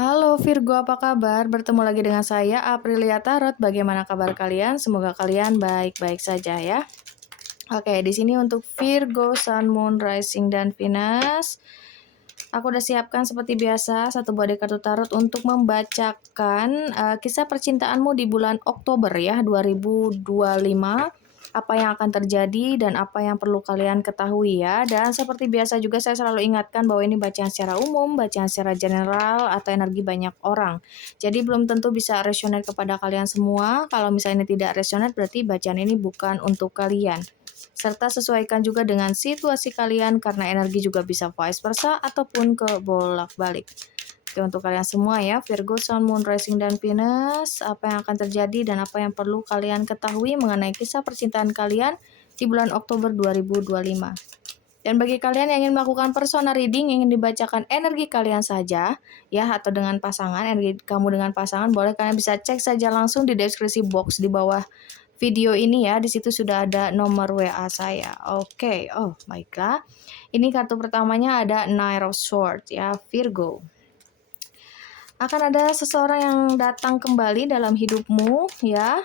Halo Virgo, apa kabar? Bertemu lagi dengan saya, Aprilia Tarot. Bagaimana kabar kalian? Semoga kalian baik-baik saja ya. Oke, di sini untuk Virgo, Sun, Moon, Rising, dan Venus. Aku udah siapkan seperti biasa satu buah deck kartu tarot untuk membacakan kisah percintaanmu di bulan Oktober ya 2025. Apa yang akan terjadi dan apa yang perlu kalian ketahui ya. Dan seperti biasa juga saya selalu ingatkan bahwa ini bacaan secara umum, bacaan secara general atau energi banyak orang. Jadi belum tentu bisa resonate kepada kalian semua. Kalau misalnya tidak resonate berarti bacaan ini bukan untuk kalian. Serta sesuaikan juga dengan situasi kalian karena energi juga bisa vice versa ataupun ke bolak-balik. Oke, untuk kalian semua ya, Virgo, Sun, Moon, Rising, dan Venus, apa yang akan terjadi dan apa yang perlu kalian ketahui mengenai kisah percintaan kalian di bulan Oktober 2025. Dan bagi kalian yang ingin melakukan personal reading, ingin dibacakan energi kalian saja, ya, atau dengan pasangan, energi kamu dengan pasangan, boleh kalian bisa cek saja langsung di deskripsi box di bawah video ini ya. Di situ sudah ada nomor WA saya. Oke, oh baiklah. Ini kartu pertamanya ada Knight of Swords ya, Virgo. Akan ada seseorang yang datang kembali dalam hidupmu ya.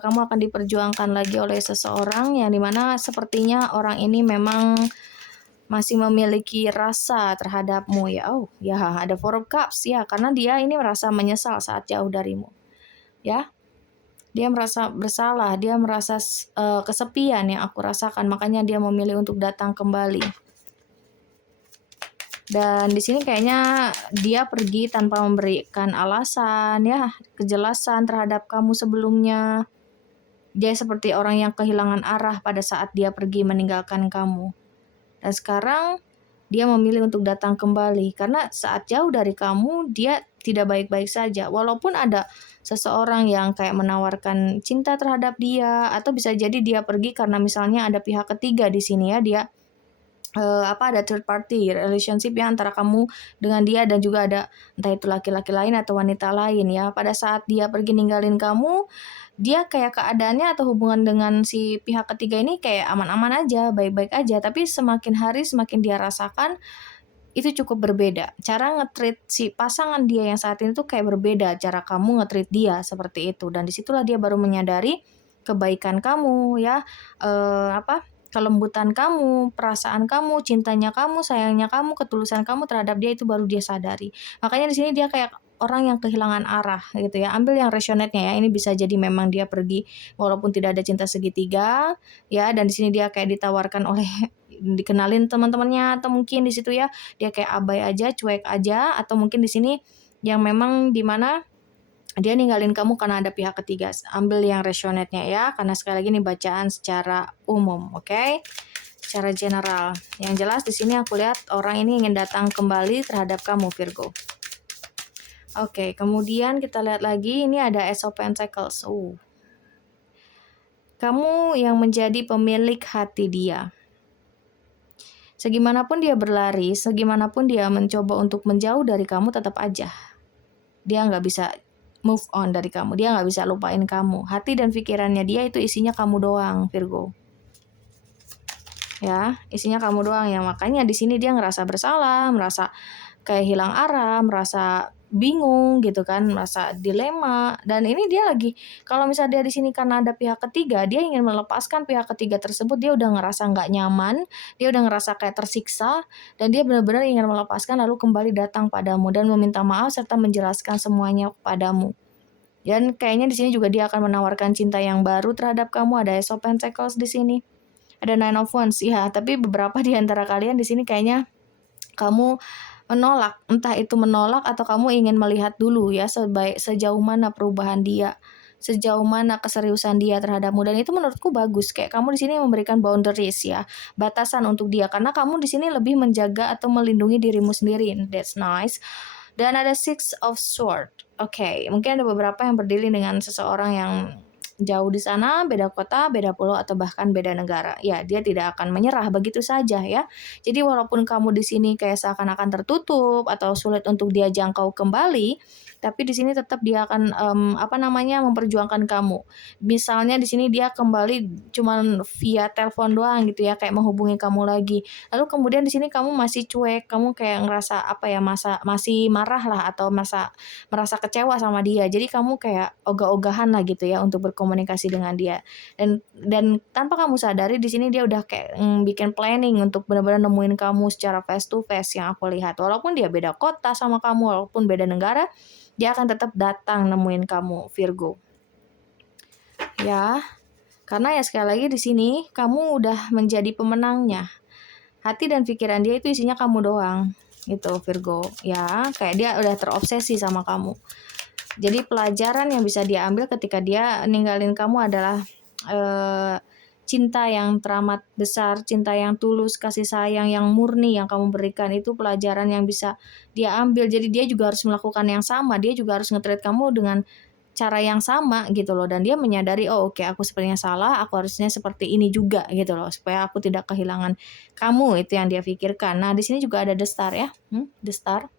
Kamu akan diperjuangkan lagi oleh seseorang yang dimana sepertinya orang ini memang masih memiliki rasa terhadapmu ya. Oh ya, ada Four of Cups ya, karena dia ini merasa menyesal saat jauh darimu ya. Dia merasa bersalah, dia merasa kesepian yang aku rasakan, makanya dia memilih untuk datang kembali. Dan di sini kayaknya dia pergi tanpa memberikan alasan ya, kejelasan terhadap kamu sebelumnya. Dia seperti orang yang kehilangan arah pada saat dia pergi meninggalkan kamu. Dan sekarang dia memilih untuk datang kembali karena saat jauh dari kamu dia tidak baik-baik saja. Walaupun ada seseorang yang kayak menawarkan cinta terhadap dia, atau bisa jadi dia pergi karena misalnya ada pihak ketiga di sini ya, dia ada third party relationship ya antara kamu dengan dia, dan juga ada entah itu laki-laki lain atau wanita lain ya. Pada saat dia pergi ninggalin kamu, dia kayak keadaannya atau hubungan dengan si pihak ketiga ini kayak aman-aman aja, baik-baik aja, tapi semakin hari semakin dia rasakan itu cukup berbeda. Cara nge-treat si pasangan dia yang saat ini tuh kayak berbeda, cara kamu nge-treat dia seperti itu. Dan disitulah dia baru menyadari kebaikan kamu ya, kelembutan kamu, perasaan kamu, cintanya kamu, sayangnya kamu, ketulusan kamu terhadap dia, itu baru dia sadari. Makanya di sini dia kayak orang yang kehilangan arah gitu ya. Ambil yang resonate-nya ya. Ini bisa jadi memang dia pergi walaupun tidak ada cinta segitiga ya, dan di sini dia kayak ditawarkan oleh dikenalin teman-temannya, atau mungkin di situ ya dia kayak abai aja, cuek aja, atau mungkin di sini yang memang dimana dia ninggalin kamu karena ada pihak ketiga. Ambil yang resonate-nya ya, karena sekali lagi ini bacaan secara umum, oke? Secara general. Yang jelas di sini aku lihat orang ini ingin datang kembali terhadap kamu, Virgo. Oke, kemudian kita lihat lagi, ini ada Ace of Pentacles. Kamu yang menjadi pemilik hati dia. Segimanapun dia berlari, segimanapun dia mencoba untuk menjauh dari kamu, tetap aja dia nggak bisa move on dari kamu, dia nggak bisa lupain kamu. Hati dan pikirannya dia itu isinya kamu doang, Virgo. Ya, isinya kamu doang ya. Makanya di sini dia ngerasa bersalah, merasa kayak hilang arah, merasa bingung gitu kan, merasa dilema. Dan ini dia lagi, kalau misalnya dia di sini karena ada pihak ketiga, dia ingin melepaskan pihak ketiga tersebut. Dia udah ngerasa nggak nyaman, dia udah ngerasa kayak tersiksa, dan dia benar-benar ingin melepaskan lalu kembali datang padamu dan meminta maaf serta menjelaskan semuanya padamu. Dan kayaknya di sini juga dia akan menawarkan cinta yang baru terhadap kamu. Ada Ace of Pentacles di sini, ada Nine of Wands ya. Tapi beberapa di antara kalian di sini kayaknya kamu menolak, entah itu menolak atau kamu ingin melihat dulu ya sejauh mana perubahan dia, sejauh mana keseriusan dia terhadapmu. Dan itu menurutku bagus, kayak kamu di sini memberikan boundaries ya, batasan untuk dia, karena kamu di sini lebih menjaga atau melindungi dirimu sendiri. That's nice. Dan ada Six of Swords. Oke, mungkin ada beberapa yang berdiri dengan seseorang yang jauh di sana, beda kota, beda pulau, atau bahkan beda negara. Ya, dia tidak akan menyerah begitu saja ya. Jadi walaupun kamu di sini kayak seakan-akan tertutup atau sulit untuk dia jangkau kembali, tapi di sini tetap dia akan memperjuangkan kamu. Misalnya di sini dia kembali cuman via telepon doang gitu ya, kayak menghubungi kamu lagi. Lalu kemudian di sini kamu masih cuek, kamu kayak ngerasa masih marah lah atau merasa kecewa sama dia. Jadi kamu kayak ogah-ogahan lah gitu ya untuk berkomunikasi dengan dia. Dan tanpa kamu sadari di sini dia udah kayak bikin planning untuk benar-benar nemuin kamu secara face to face yang aku lihat. Walaupun dia beda kota sama kamu, walaupun beda negara, dia akan tetap datang nemuin kamu, Virgo. Ya, karena ya sekali lagi di sini kamu udah menjadi pemenangnya. Hati dan pikiran dia itu isinya kamu doang, gitu Virgo. Ya, kayak dia udah terobsesi sama kamu. Jadi pelajaran yang bisa dia ambil ketika dia ninggalin kamu adalah cinta yang teramat besar, cinta yang tulus, kasih sayang yang murni yang kamu berikan, itu pelajaran yang bisa dia ambil. Jadi dia juga harus melakukan yang sama, dia juga harus nge-treat kamu dengan cara yang sama gitu loh, dan dia menyadari, oh oke, aku sepertinya salah, aku harusnya seperti ini juga gitu loh, supaya aku tidak kehilangan kamu, itu yang dia pikirkan. Nah di sini juga ada The Star ya, The Star.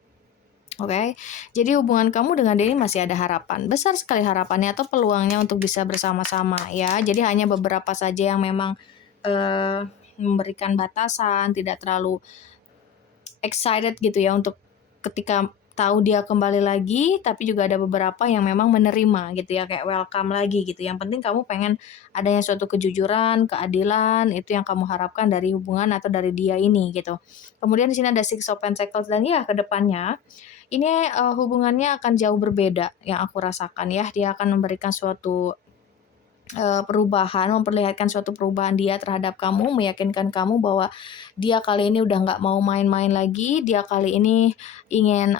Oke, jadi hubungan kamu dengan dia ini masih ada harapan, besar sekali harapannya atau peluangnya untuk bisa bersama-sama ya. Jadi hanya beberapa saja yang memang memberikan batasan, tidak terlalu excited gitu ya untuk ketika tahu dia kembali lagi, tapi juga ada beberapa yang memang menerima gitu ya, kayak welcome lagi gitu. Yang penting kamu pengen adanya suatu kejujuran, keadilan, itu yang kamu harapkan dari hubungan atau dari dia ini gitu. Kemudian di sini ada Six of Pentacles, dan ya ke depannya ini hubungannya akan jauh berbeda yang aku rasakan ya. Dia akan memberikan suatu perubahan, memperlihatkan suatu perubahan dia terhadap kamu, meyakinkan kamu bahwa dia kali ini udah nggak mau main-main lagi, dia kali ini ingin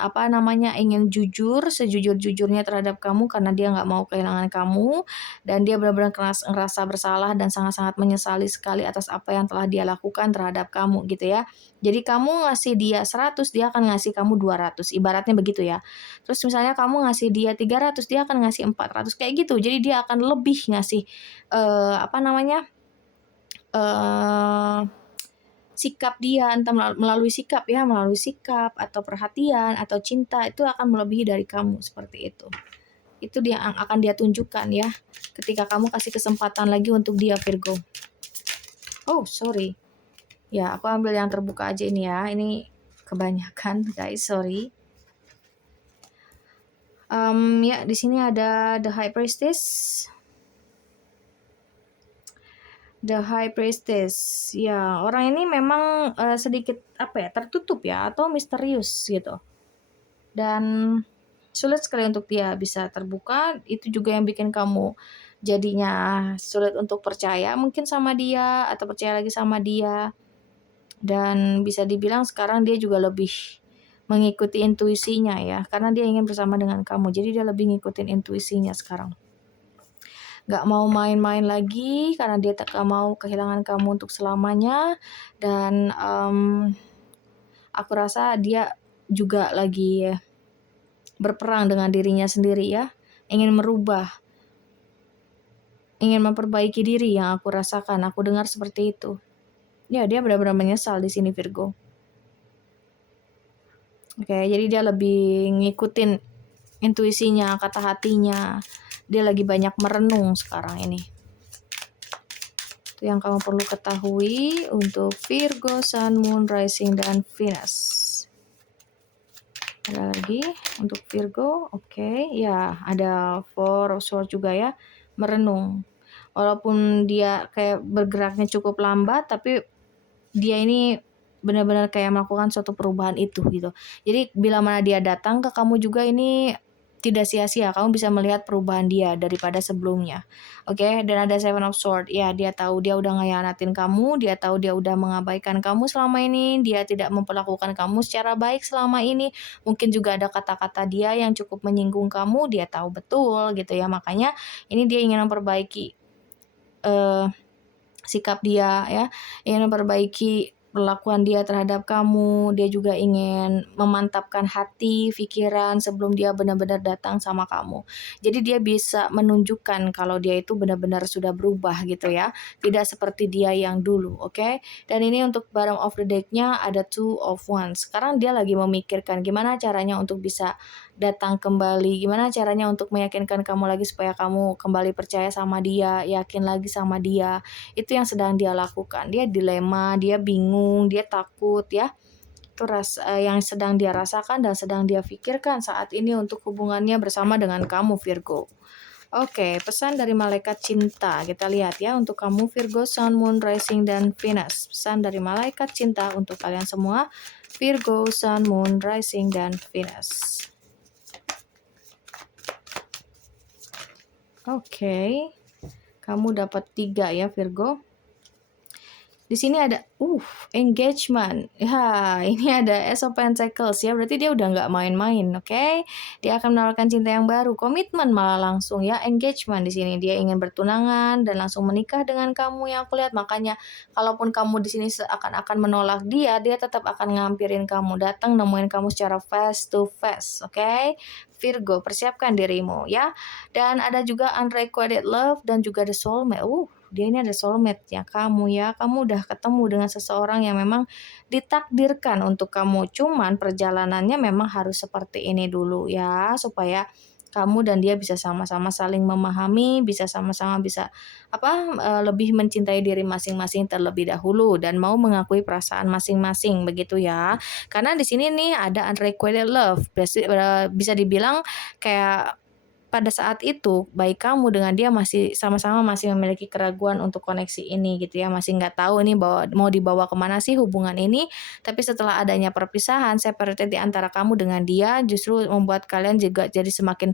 jujur, sejujur-jujurnya terhadap kamu karena dia nggak mau kehilangan kamu, dan dia benar-benar ngerasa bersalah dan sangat-sangat menyesali sekali atas apa yang telah dia lakukan terhadap kamu gitu ya. Jadi kamu ngasih dia 100, dia akan ngasih kamu 200, ibaratnya begitu ya. Terus misalnya kamu ngasih dia 300, dia akan ngasih 400 kayak gitu. Jadi dia akan lebih ngasih sikap dia, entah melalui sikap ya, melalui sikap atau perhatian atau cinta, itu akan melebihi dari kamu seperti itu. Itu dia yang akan dia tunjukkan ya ketika kamu kasih kesempatan lagi untuk dia, Virgo. Oh, sorry. Ya, aku ambil yang terbuka aja ini ya. Ini kebanyakan, guys, sorry. Ya, di sini ada The High Priestess. The High Priestess. Ya, orang ini memang sedikit tertutup ya atau misterius gitu. Dan sulit sekali untuk dia bisa terbuka. Itu juga yang bikin kamu jadinya sulit untuk percaya mungkin sama dia atau percaya lagi sama dia. Dan bisa dibilang sekarang dia juga lebih mengikuti intuisinya ya, karena dia ingin bersama dengan kamu. Jadi dia lebih ngikutin intuisinya sekarang. Gak mau main-main lagi karena dia tak mau kehilangan kamu untuk selamanya. Dan aku rasa dia juga lagi berperang dengan dirinya sendiri ya, ingin merubah, ingin memperbaiki diri. Yang aku rasakan, aku dengar seperti itu. Ya, dia benar-benar menyesal di sini, Virgo. Oke, jadi dia lebih ngikutin intuisinya, kata hatinya. Dia lagi banyak merenung sekarang ini. Itu yang kamu perlu ketahui untuk Virgo, Sun, Moon, Rising, dan Venus. Ada lagi untuk Virgo, oke. Ya, ada Four of Swords juga ya, merenung. Walaupun dia kayak bergeraknya cukup lambat, tapi dia ini benar-benar kayak melakukan suatu perubahan itu gitu. Jadi bila mana dia datang ke kamu juga ini tidak sia-sia, kamu bisa melihat perubahan dia daripada sebelumnya. Oke, dan ada Seven of Swords. Ya, dia tahu dia udah ngehianatin kamu, dia tahu dia udah mengabaikan kamu selama ini, dia tidak memperlakukan kamu secara baik selama ini. Mungkin juga ada kata-kata dia yang cukup menyinggung kamu, dia tahu betul gitu ya. Makanya ini dia ingin memperbaiki sikap dia ya, ingin memperbaiki perlakuan dia terhadap kamu, dia juga ingin memantapkan hati, pikiran sebelum dia benar-benar datang sama kamu. Jadi dia bisa menunjukkan kalau dia itu benar-benar sudah berubah gitu ya, tidak seperti dia yang dulu, oke? Dan ini untuk bottom of the deck-nya ada Two of Wands. Sekarang dia lagi memikirkan gimana caranya untuk bisa datang kembali, gimana caranya untuk meyakinkan kamu lagi supaya kamu kembali percaya sama dia, yakin lagi sama dia. Itu yang sedang dia lakukan. Dia dilema, dia bingung, dia takut ya. Itu yang sedang dia rasakan dan sedang dia pikirkan saat ini untuk hubungannya bersama dengan kamu Virgo. Oke, pesan dari malaikat cinta. Kita lihat ya untuk kamu Virgo, Sun, Moon, Rising, dan Venus. Pesan dari malaikat cinta untuk kalian semua Virgo, Sun, Moon, Rising, dan Venus. Oke. Kamu dapat 3 ya Virgo. Di sini ada engagement. Ya, ini ada Ace of Pentacles ya. Berarti dia udah nggak main-main, oke? Dia akan menawarkan cinta yang baru, komitmen malah langsung ya, engagement di sini. Dia ingin bertunangan dan langsung menikah dengan kamu yang aku lihat. Makanya kalaupun kamu di sini seakan-akan menolak dia, dia tetap akan ngampirin kamu, datang nemuin kamu secara face to face, oke? Virgo, persiapkan dirimu ya. Dan ada juga unrequited love dan juga the soulmate. Dia ini ada soulmate ya kamu ya. Kamu udah ketemu dengan seseorang yang memang ditakdirkan untuk kamu. Cuman perjalanannya memang harus seperti ini dulu ya, supaya kamu dan dia bisa sama-sama saling memahami, bisa sama-sama bisa lebih mencintai diri masing-masing terlebih dahulu dan mau mengakui perasaan masing-masing begitu ya. Karena di sini nih ada unrequited love. Bisa dibilang kayak pada saat itu, baik kamu dengan dia masih sama-sama masih memiliki keraguan untuk koneksi ini gitu ya, masih nggak tahu ini mau dibawa kemana sih hubungan ini, tapi setelah adanya perpisahan, separated di antara kamu dengan dia, justru membuat kalian juga jadi semakin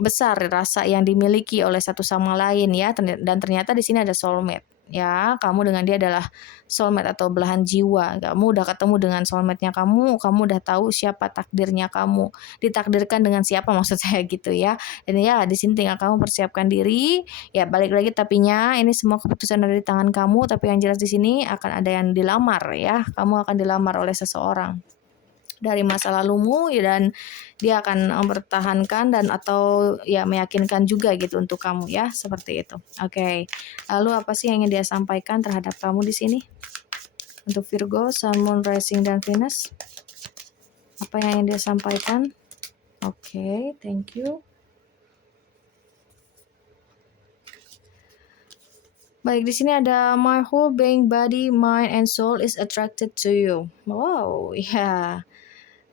besar rasa yang dimiliki oleh satu sama lain ya, dan ternyata di sini ada soulmate. Ya, kamu dengan dia adalah soulmate atau belahan jiwa. Kamu udah ketemu dengan soulmate-nya kamu udah tahu siapa takdirnya kamu. Ditakdirkan dengan siapa maksud saya gitu ya. Dan ya di sini tinggal kamu persiapkan diri. Ya balik lagi tapinya ini semua keputusan ada di tangan kamu, tapi yang jelas di sini akan ada yang dilamar ya. Kamu akan dilamar oleh seseorang dari masa lalumu ya, dan dia akan mempertahankan dan atau ya meyakinkan juga gitu untuk kamu ya, seperti itu. Oke. Lalu apa sih yang ingin dia sampaikan terhadap kamu di sini? Untuk Virgo, Sun, Moon, Rising, dan Venus. Apa yang ingin dia sampaikan? Oke, thank you. Baik, di sini ada my whole being, body, mind, and soul is attracted to you. Wow, ya.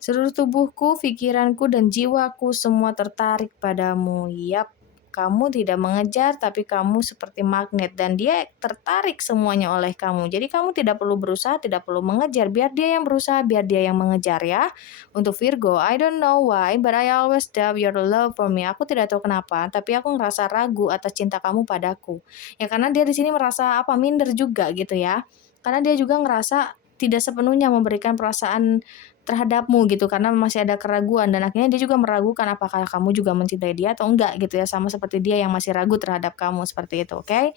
Seluruh tubuhku, pikiranku, dan jiwaku semua tertarik padamu. Yap, kamu tidak mengejar, tapi kamu seperti magnet dan dia tertarik semuanya oleh kamu. Jadi kamu tidak perlu berusaha, tidak perlu mengejar. Biar dia yang berusaha, biar dia yang mengejar ya. Untuk Virgo, I don't know why, but I always doubt your love for me. Aku tidak tahu kenapa, tapi aku ngerasa ragu atas cinta kamu padaku. Ya karena dia di sini merasa minder juga gitu ya. Karena dia juga ngerasa tidak sepenuhnya memberikan perasaan terhadapmu gitu, karena masih ada keraguan dan akhirnya dia juga meragukan apakah kamu juga mencintai dia atau enggak gitu ya, sama seperti dia yang masih ragu terhadap kamu seperti itu, oke?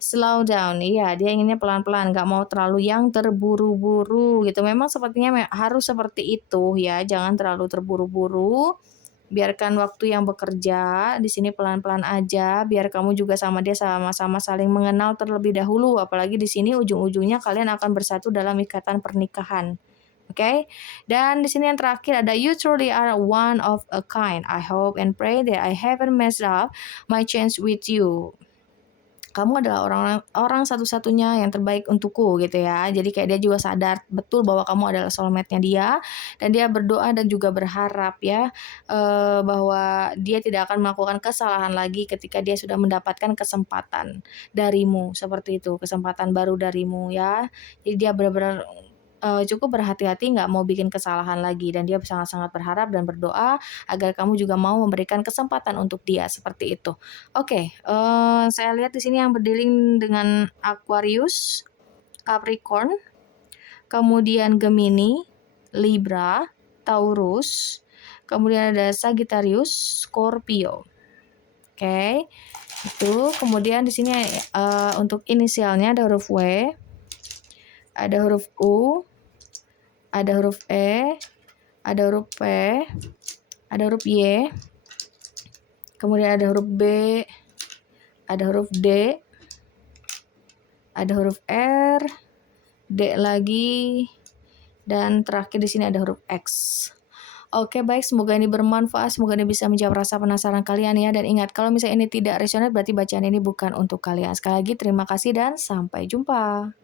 Slow down, iya dia inginnya pelan-pelan, nggak mau terlalu yang terburu-buru gitu. Memang sepertinya harus seperti itu ya, jangan terlalu terburu-buru. Biarkan waktu yang bekerja, di sini pelan-pelan aja, biar kamu juga sama dia sama-sama saling mengenal terlebih dahulu, apalagi di sini ujung-ujungnya kalian akan bersatu dalam ikatan pernikahan. Oke, dan di sini yang terakhir ada you truly are one of a kind. I hope and pray that I haven't messed up my chance with you. Kamu adalah orang satu-satunya yang terbaik untukku gitu ya. Jadi kayak dia juga sadar betul bahwa kamu adalah soulmate-nya dia, dan dia berdoa dan juga berharap ya bahwa dia tidak akan melakukan kesalahan lagi ketika dia sudah mendapatkan kesempatan darimu seperti itu, kesempatan baru darimu ya. Jadi dia benar-benar cukup berhati-hati nggak mau bikin kesalahan lagi, dan dia sangat-sangat berharap dan berdoa agar kamu juga mau memberikan kesempatan untuk dia seperti itu. Oke, saya lihat di sini yang berdealing dengan Aquarius, Capricorn, kemudian Gemini, Libra, Taurus, kemudian ada Sagittarius, Scorpio. Oke, itu kemudian di sini untuk inisialnya ada huruf W, ada huruf U, ada huruf E, ada huruf P, ada huruf Y, kemudian ada huruf B, ada huruf D, ada huruf R, D lagi, dan terakhir di sini ada huruf X. Oke, baik, semoga ini bermanfaat, semoga ini bisa menjawab rasa penasaran kalian ya. Dan ingat, kalau misalnya ini tidak resonate berarti bacaan ini bukan untuk kalian. Sekali lagi terima kasih dan sampai jumpa.